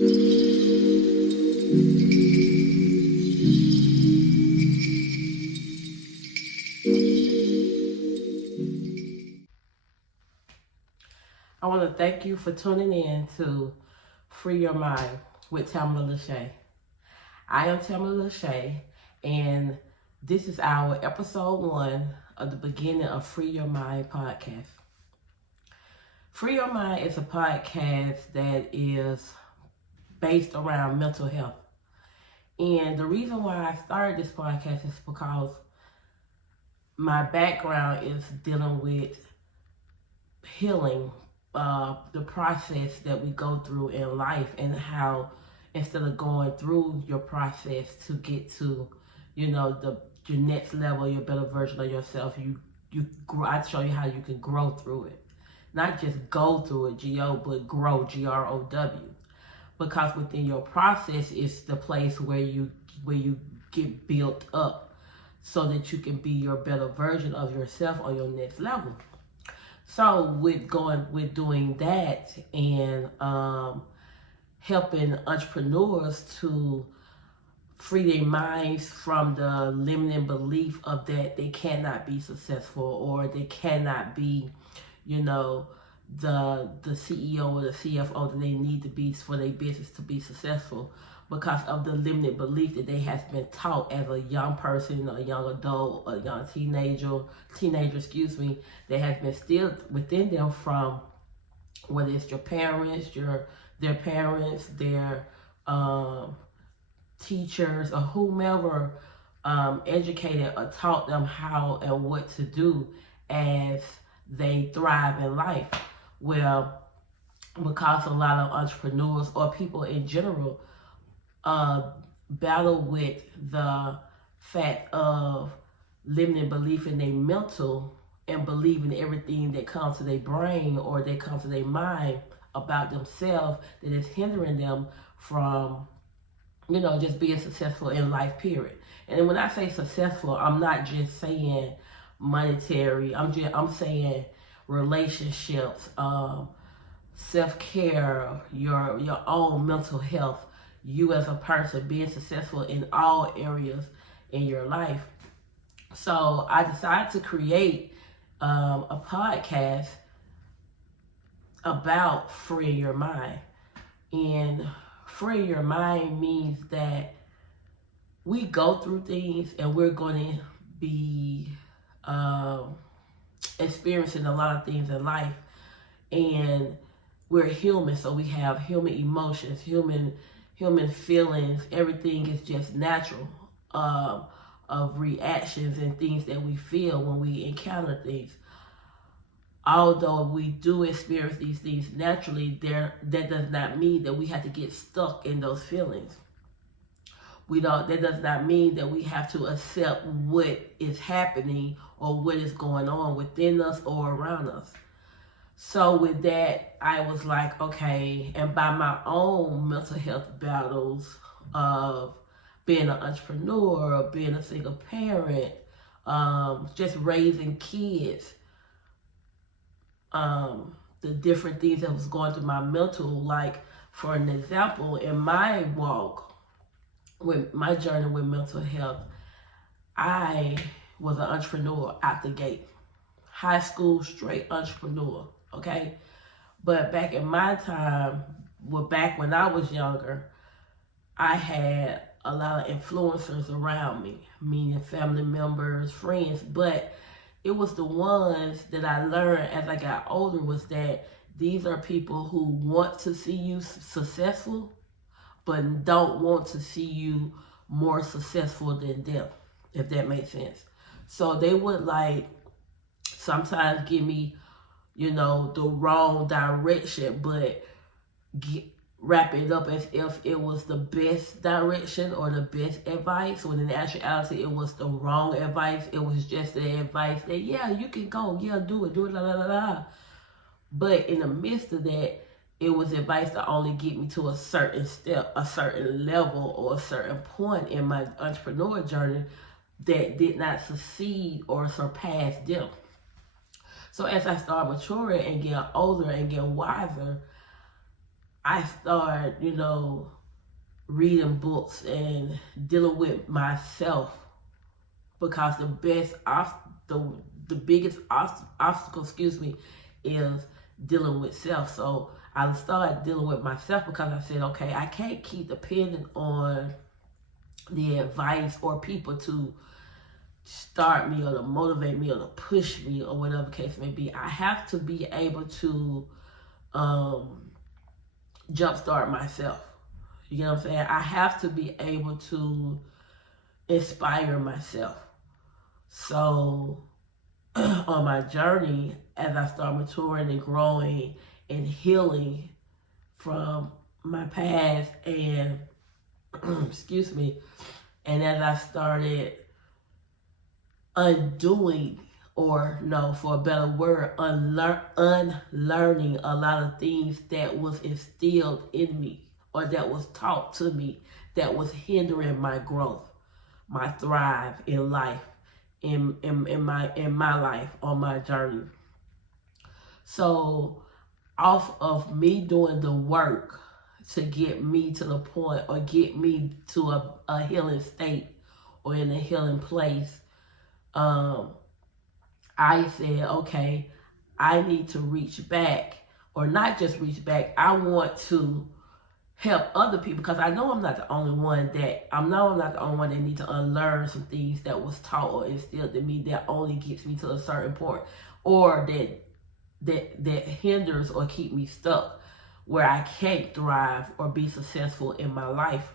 I want to thank you for tuning in to Free Your Mind with Tamala LaShae. I am Tamala LaShae, and this is our episode 1 of the beginning of Free Your Mind podcast. Free Your Mind is a podcast that is based around mental health. And the reason why I started this podcast is because my background is dealing with healing, the process that we go through in life, and how instead of going through your process to get to, your next level, your better version of yourself, you grow. I show you how you can grow through it, not just go through it, but grow, GROW. Because within your process is the place where you get built up, so that you can be your better version of yourself on your next level. So with doing that and helping entrepreneurs to free their minds from the limiting belief of that they cannot be successful, or they cannot be, the CEO or the CFO that they need to be for their business to be successful, because of the limited belief that they has been taught as a young person, a young adult, a young teenager, that has been instilled within them from, whether it's your parents, their parents, their teachers, or whomever educated or taught them how and what to do as they thrive in life. Well, because a lot of entrepreneurs or people in general battle with the fact of limiting belief in their mental, and believing everything that comes to their brain or that comes to their mind about themselves, that is hindering them from, just being successful in life, period. And when I say successful, I'm not just saying monetary. I'm saying relationships, self-care, your own mental health, you as a person being successful in all areas in your life. So I decided to create a podcast about freeing your mind. And freeing your mind means that we go through things, and we're going to be experiencing a lot of things in life, and we're human, so we have human emotions, human feelings. Everything is just natural of reactions and things that we feel when we encounter things. Although we do experience these things naturally, that does not mean that we have to get stuck in those feelings. That does not mean that we have to accept what is happening or what is going on within us or around us. So with that, I was like, okay, and by my own mental health battles of being an entrepreneur, being a single parent, just raising kids, the different things that was going through my mental, like for an example, in my walk, with my journey with mental health, I was an entrepreneur out the gate. High school, straight entrepreneur, okay? But back in my time, back when I was younger, I had a lot of influencers around me, meaning family members, friends, but it was the ones that I learned as I got older was that these are people who want to see you successful, but don't want to see you more successful than them, if that makes sense. So they would sometimes give me, the wrong direction, but wrap it up as if it was the best direction or the best advice, when in actuality it was the wrong advice. It was just the advice that, yeah, you can go, yeah, do it, la la la la. But in the midst of that, it was advice to only get me to a certain step, a certain level, or a certain point in my entrepreneur journey that did not succeed or surpass them. So as I started maturing and getting older and getting wiser, I started, reading books and dealing with myself, because the biggest obstacle, is dealing with self. So I started dealing with myself because I said, okay, I can't keep depending on the advice or people to start me or to motivate me or to push me or whatever the case may be. I have to be able to jumpstart myself. You know what I'm saying? I have to be able to inspire myself. So on my journey, as I start maturing and growing and healing from my past and excuse me, and as I started undoing, or no, for a better word, unlearning a lot of things that was instilled in me or that was taught to me that was hindering my growth, my thrive in life, in my life, on my journey. So off of me doing the work to get me to the point or get me to a healing state or in a healing place, I said, okay, I need to reach back, or not just reach back. I want to help other people, because I know I'm not the only one that need to unlearn some things that was taught or instilled in me that only gets me to a certain point, or that hinders or keep me stuck where I can't thrive or be successful in my life.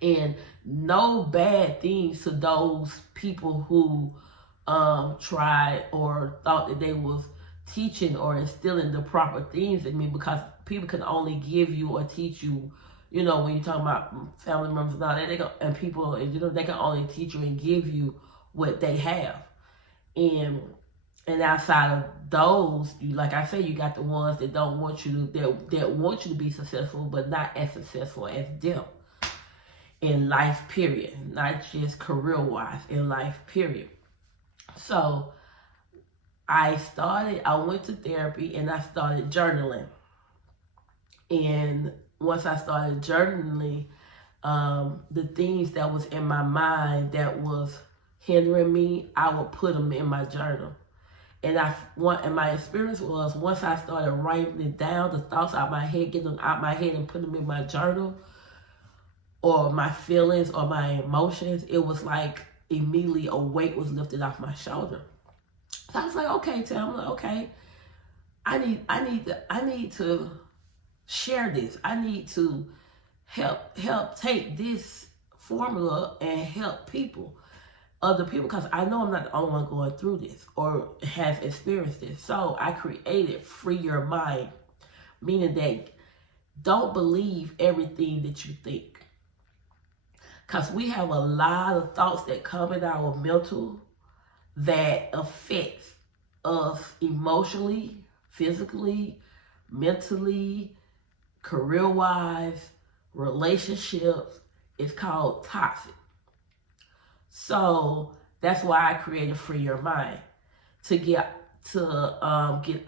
And no bad things to those people who tried or thought that they was teaching or instilling the proper things in me, because people can only give you or teach you, when you're talking about family members and all that, they can only teach you and give you what they have. And outside of those, like I say, you got the ones that don't want you to, that want you to be successful, but not as successful as them in life, period. Not just career-wise, in life, period. So I went to therapy and I started journaling. And once I started journaling, the things that was in my mind that was hindering me, I would put them in my journal. And my experience was, once I started writing it down, the thoughts out my head, getting them out my head and putting them in my journal, or my feelings or my emotions, it was like immediately a weight was lifted off my shoulder. So I was like, okay, Tamala, okay, I need to share this. I need to help take this formula and help other people, because I know I'm not the only one going through this or has experienced this. So I created Free Your Mind, meaning that don't believe everything that you think. Because we have a lot of thoughts that come in our mental that affects us emotionally, physically, mentally, career-wise, relationships. It's called toxic. So that's why I created Free Your Mind, to get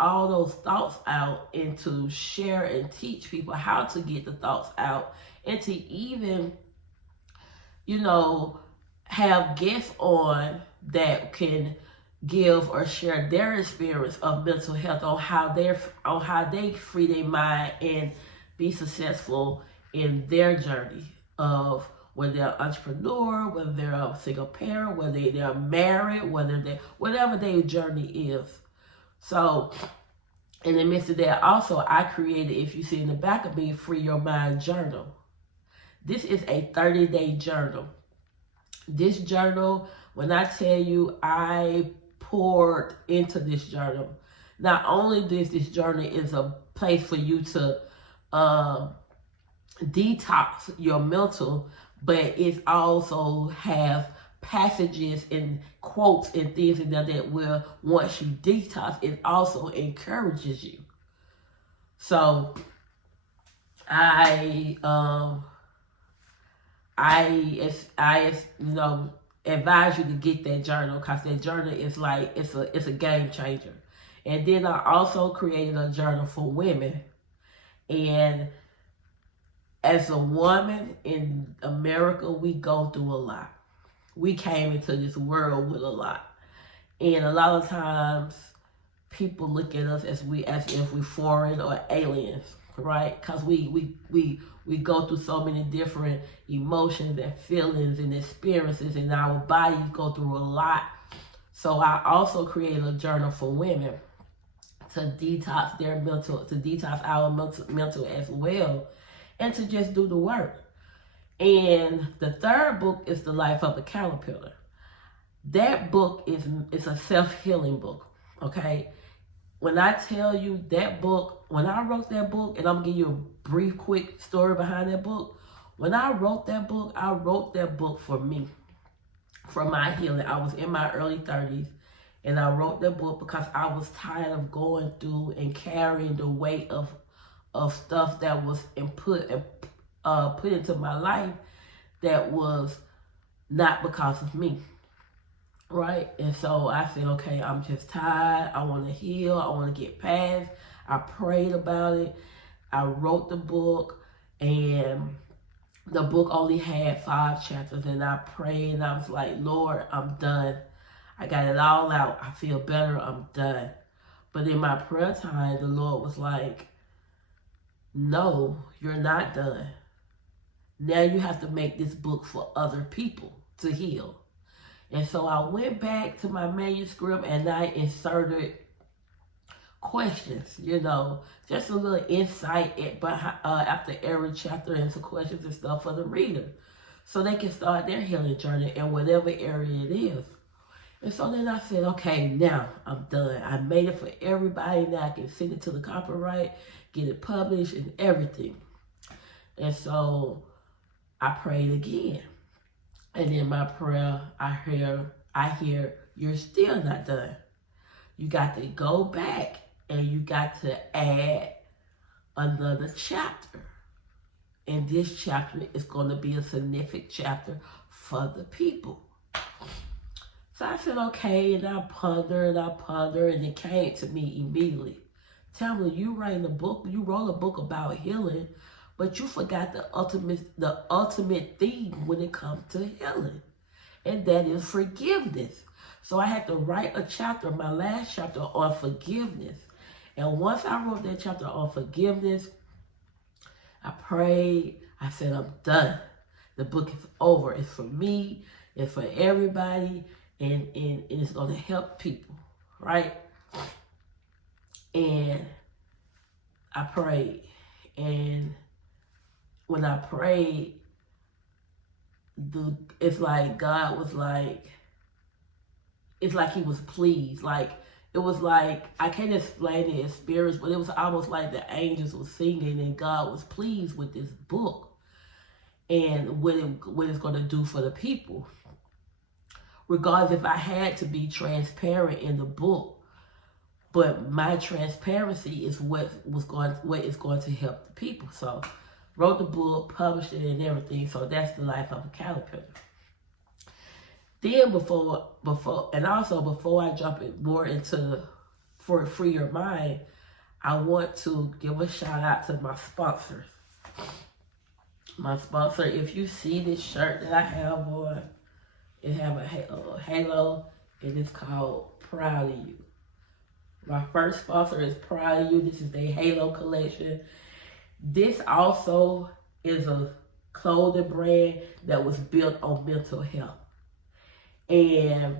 all those thoughts out and to share and teach people how to get the thoughts out, and to even have guests on that can give or share their experience of mental health, on how they free their mind and be successful in their journey of whether they're an entrepreneur, whether they're a single parent, whether they're married, whatever their journey is. So in the midst of that, also I created, if you see in the back of me, Free Your Mind journal. This is a 30-day journal. This journal, when I tell you I poured into this journal, not only this journal is a place for you to detox your mental, but it also has passages and quotes and things in there that will, once you detox, it also encourages you. So I advise you to get that journal, because that journal is like, it's a game changer. And then I also created a journal for women, And as a woman in America, we go through a lot. We came into this world with a lot. And a lot of times people look at us as if we're foreign or aliens, right? Because we go through so many different emotions and feelings and experiences, and our bodies go through a lot. So I also created a journal for women to detox our mental as well, and to just do the work. And the third book is The Life of a Caterpillar. That book is a self-healing book, okay? When I tell you that book, when I wrote that book, and I'm gonna give you a brief, quick story behind that book. When I wrote that book for me, for my healing. I was in my early 30s, and I wrote that book because I was tired of going through and carrying the weight of stuff that was put into my life that was not because of me. Right? And so I said, okay, I'm just tired. I want to heal. I want to get past. I prayed about it. I wrote the book, and the book only had 5 chapters, and I prayed, and I was like, Lord, I'm done. I got it all out. I feel better. I'm done. But in my prayer time, the Lord was like, no, you're not done. Now you have to make this book for other people to heal. And so I went back to my manuscript, and I inserted questions, just a little insight after every chapter, into questions and stuff for the reader, so they can start their healing journey in whatever area it is. And so then I said, okay, now I'm done. I made it for everybody. Now I can send it to the copyright, get it published, and everything. And so I prayed again. And in my prayer, I hear, you're still not done. You got to go back, and you got to add another chapter. And this chapter is going to be a significant chapter for the people. So I said, okay, and I pondered, and it came to me immediately. Tamala, you wrote a book about healing, but you forgot the ultimate theme when it comes to healing, and that is forgiveness. So I had to write a chapter, my last chapter, on forgiveness. And once I wrote that chapter on forgiveness, I prayed. I said, I'm done. The book is over. It's for me. It's for everybody. And it's going to help people, right? And I prayed. And when I prayed, it's like God was like, it's like he was pleased. Like, it was like, I can't explain the experience, but it was almost like the angels were singing, and God was pleased with this book and what it's going to do for the people. Regardless if I had to be transparent in the book, but my transparency is what is going to help the people. So wrote the book, published it, and everything. So that's The Life of a Caterpillar. Then before I jump more into for Free Your Mind, I want to give a shout out to my sponsors. My sponsor, if you see this shirt that I have on, it have a halo, and it's called Proud of You. My first sponsor is Proud of You. This is the Halo collection. This also is a clothing brand that was built on mental health. And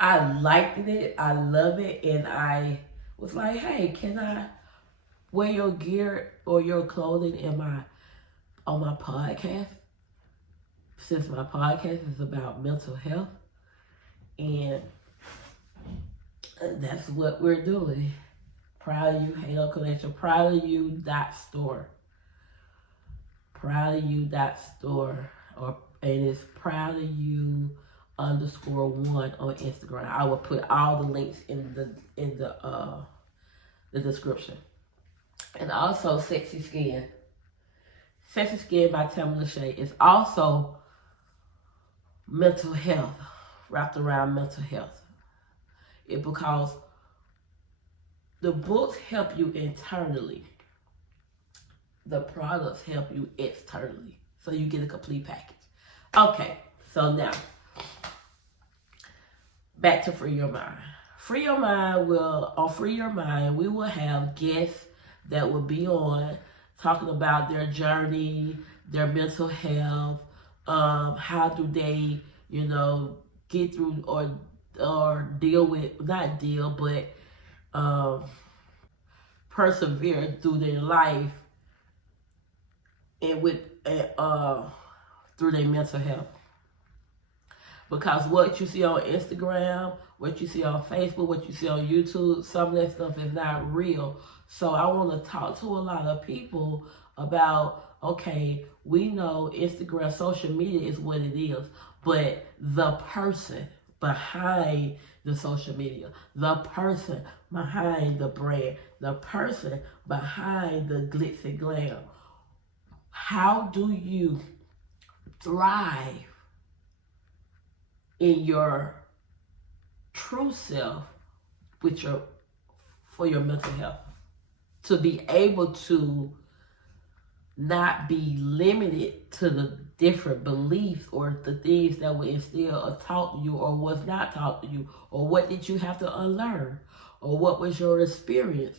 I liked it. I love it. And I was like, hey, can I wear your gear or your clothing on my podcast? Since my podcast is about mental health. And that's what we're doing. Proud of You, Halo Collection. Proud of You .store. Proud of You .store. And it's Proud of You _1 on Instagram. I will put all the links in the description. And also Sexy Skin. Sexy Skin by LaShae is also mental health, wrapped around mental health. Because The books help you internally. The products help you externally. So you get a complete package. Okay, so now, back to Free Your Mind. Free Your Mind Free Your Mind, we will have guests that will be on talking about their journey, their mental health, how do they, get through or deal with, not deal, but persevere through their life and through their mental health. Because what you see on Instagram, what you see on Facebook, what you see on YouTube, some of that stuff is not real. So I want to talk to a lot of people about, okay, we know Instagram, social media is what it is, but the person behind the social media, the person behind the brand, the person behind the glitz and glam, how do you thrive in your true self for your mental health, to be able to not be limited to the different beliefs or the things that were instilled or taught you or was not taught to you, or what did you have to unlearn, or what was your experience.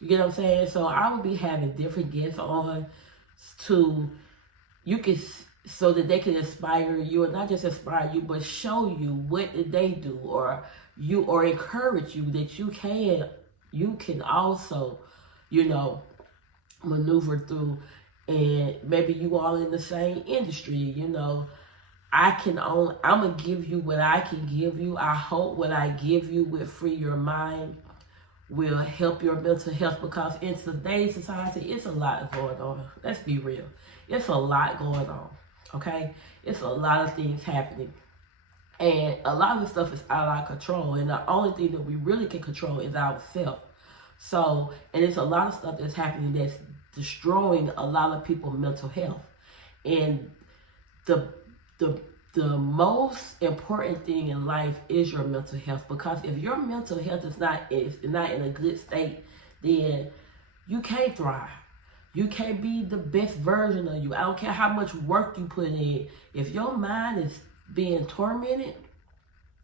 You get what I'm saying? So I will be having different guests on so that they can inspire you, or not just inspire you, but show you what did they do, or encourage you that you can also, maneuver through. And maybe you all in the same industry, I'm gonna give you what I can give you. I hope what I give you with Free Your Mind will help your mental health, because in today's society, it's a lot going on. Let's be real. It's a lot going on. Okay, it's a lot of things happening, and a lot of the stuff is out of our control, and the only thing that we really can control is ourselves. So, and it's a lot of stuff that's happening that's destroying a lot of people's mental health. And the most important thing in life is your mental health, because if your mental health is not in a good state, then you can't thrive. You can't be the best version of you. I don't care how much work you put in. If your mind is being tormented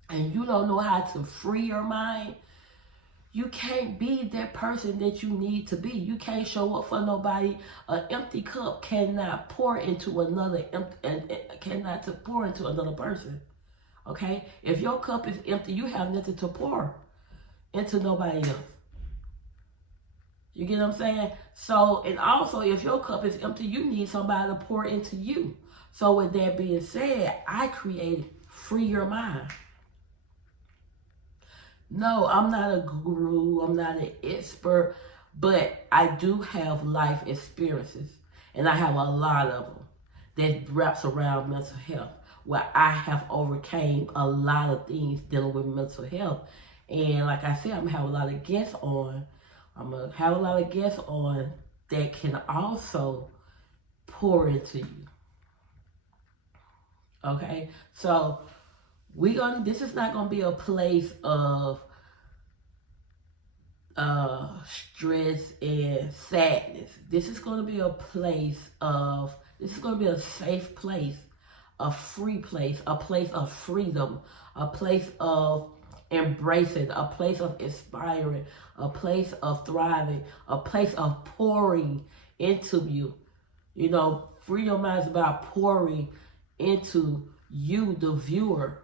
and you don't know how to free your mind, you can't be that person that you need to be. You can't show up for nobody. An empty cup cannot pour into another pour into another person. Okay? If your cup is empty, you have nothing to pour into nobody else. You get what I'm saying? So, and also, if your cup is empty, you need somebody to pour into you. So with that being said, I created Free Your Mind. No, I'm not a guru. I'm not an expert, but I do have life experiences, and I have a lot of them that wraps around mental health, where I have overcame a lot of things dealing with mental health. And like I said, I'm gonna have a lot of guests on. I'm gonna have a lot of guests on that can also pour into you. Okay, so this is not gonna be a place of stress and sadness. This is gonna be a safe place, a free place, a place of freedom, a place of embracing, a place of inspiring, a place of thriving, a place of pouring into you. Free Your Mind is about pouring into you, the viewer,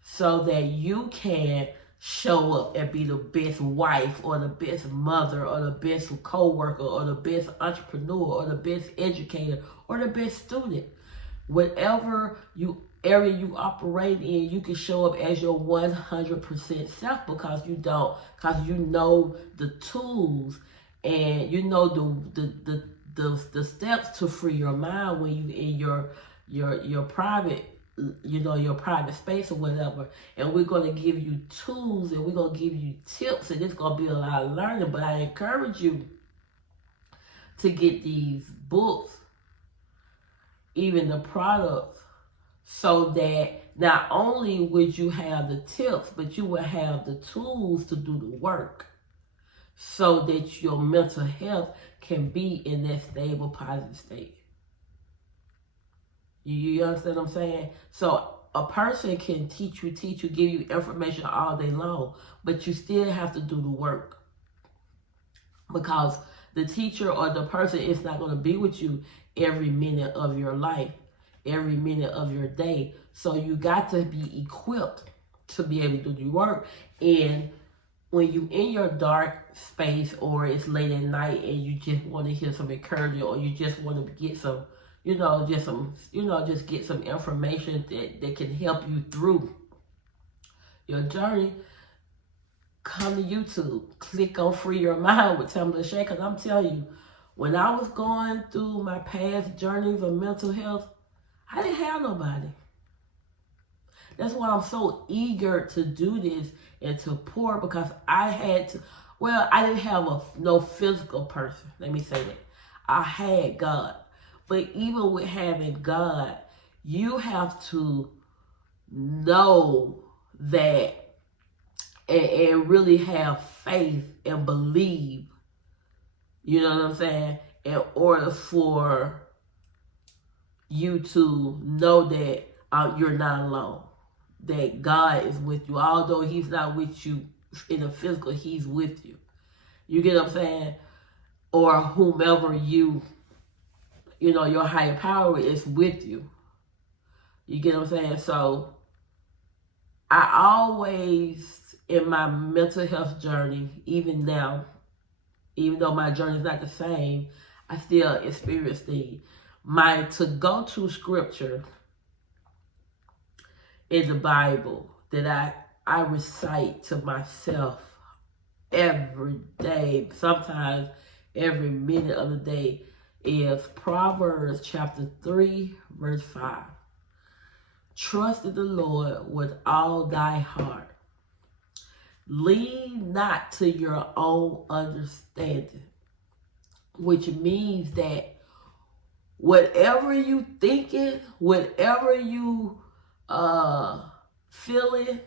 so that you can show up and be the best wife, or the best mother, or the best co-worker, or the best entrepreneur, or the best educator, or the best student. Whatever area you operate in, you can show up as your 100% self, because you know the tools, and you know the steps to free your mind when you in your private, your private space or whatever. And we're going to give you tools, and we're going to give you tips, and it's going to be a lot of learning. But I encourage you to get these books, even the products, so that not only would you have the tips, but you would have the tools to do the work so that your mental health can be in that stable, positive state. You understand what I'm saying? So a person can teach you, give you information all day long, but you still have to do the work, because the teacher or the person is not going to be with you every minute of your life, every minute of your day. So you got to be equipped to be able to do the work. And when you in your dark space, or it's late at night and you just want to hear some encouragement, or you just want to get some, just get some information that can help you through your journey, come to YouTube, click on Free Your Mind with Tamala, LaShae, because I'm telling you, when I was going through my past journeys of mental health, I didn't have nobody. That's why I'm so eager to do this and to pour, because I had to, I didn't have no physical person. Let me say that. I had God. But even with having God, you have to know that and really have faith and believe, you know what I'm saying, in order for you to know that you're not alone, that God is with you. Although he's not with you in the physical, he's with you. You get what I'm saying? Or whomever your higher power is with you. You get what I'm saying? So I always, in my mental health journey, even now, even though my journey is not the same, I still experience my to-go-to scripture in the Bible that I recite to myself every day, sometimes every minute of the day, is Proverbs chapter 3, verse 5. Trust in the Lord with all thy heart. Lean not to your own understanding, which means that whatever you thinking, whatever you feeling,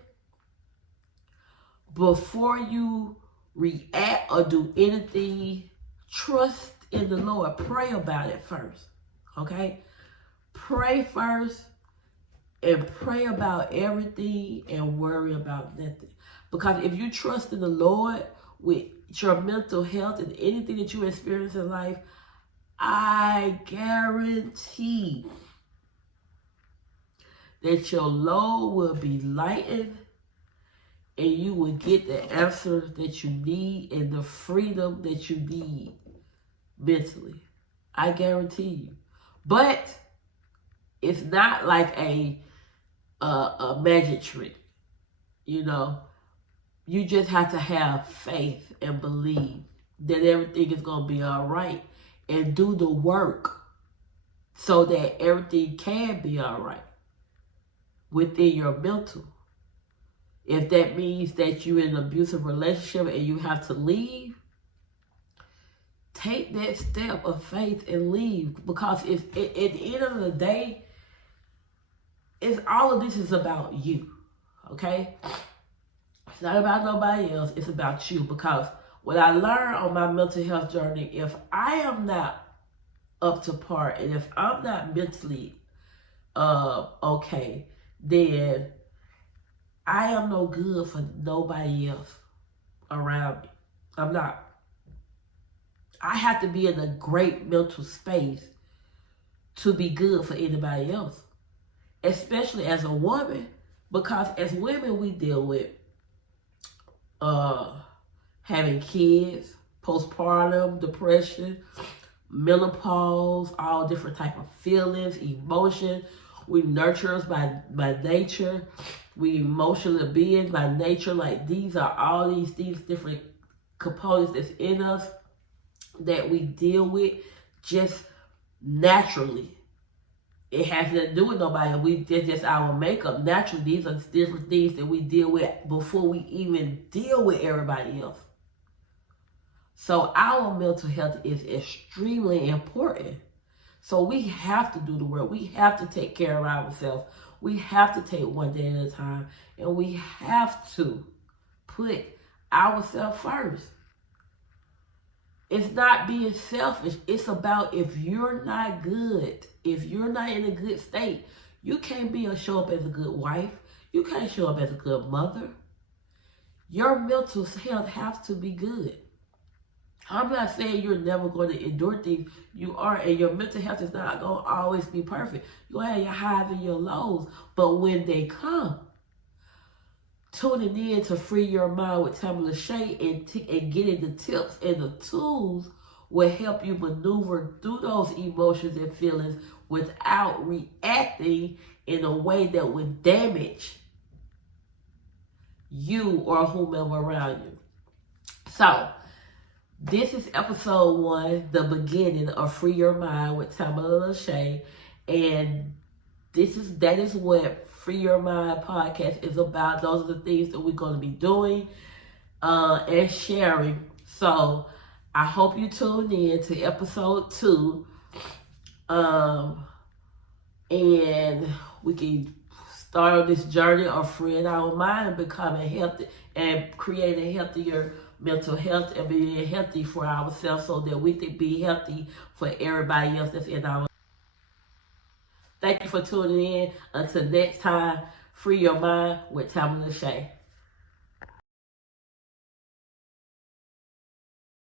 before you react or do anything, trust in the Lord. Pray about it first, okay? Pray first, and pray about everything and worry about nothing. Because if you trust in the Lord with your mental health and anything that you experience in life, I guarantee that your load will be lightened and you will get the answer that you need and the freedom that you need mentally. I guarantee you. But it's not like a magic trick, You just have to have faith and believe that everything is going to be all right, and do the work so that everything can be all right within your mental. If that means that you're in an abusive relationship and you have to leave, take that step of faith and leave. Because at the end of the day, all of this is about you, okay? It's not about nobody else. It's about you. Because what I learned on my mental health journey, if I am not up to par and if I'm not mentally okay, then I am no good for nobody else around me. I'm not. I have to be in a great mental space to be good for anybody else, especially as a woman, because as women we deal with having kids, postpartum depression, menopause, all different type of feelings, emotion. We nurturers by nature. We emotional beings by nature. Like, these are all these different components that's in us that we deal with just naturally. It has nothing to do with nobody. That's just our makeup. Naturally, these are different things that we deal with before we even deal with everybody else. So our mental health is extremely important. So we have to do the work. We have to take care of ourselves. We have to take one day at a time, and we have to put ourselves first. It's not being selfish. It's about if you're not good, if you're not in a good state, you can't show up as a good wife. You can't show up as a good mother. Your mental health has to be good. I'm not saying you're never going to endure things. You are, and your mental health is not going to always be perfect. You're going to have your highs and your lows. But when they come, tuning in to Free Your Mind with Tamala LaShae and getting the tips and the tools will help you maneuver through those emotions and feelings without reacting in a way that would damage you or whomever around you. So, this is episode 1, the beginning of Free Your Mind with Tamala LaShae, and that is what Free Your Mind podcast is about. Those are the things that we're going to be doing and sharing. So I hope you tune in to episode 2, and we can start on this journey of freeing our mind and becoming healthy and creating healthier mental health and being healthy for ourselves so that we can be healthy for everybody else that's in our life. Thank you for tuning in. Until next time, Free Your Mind with Tamala LaShae.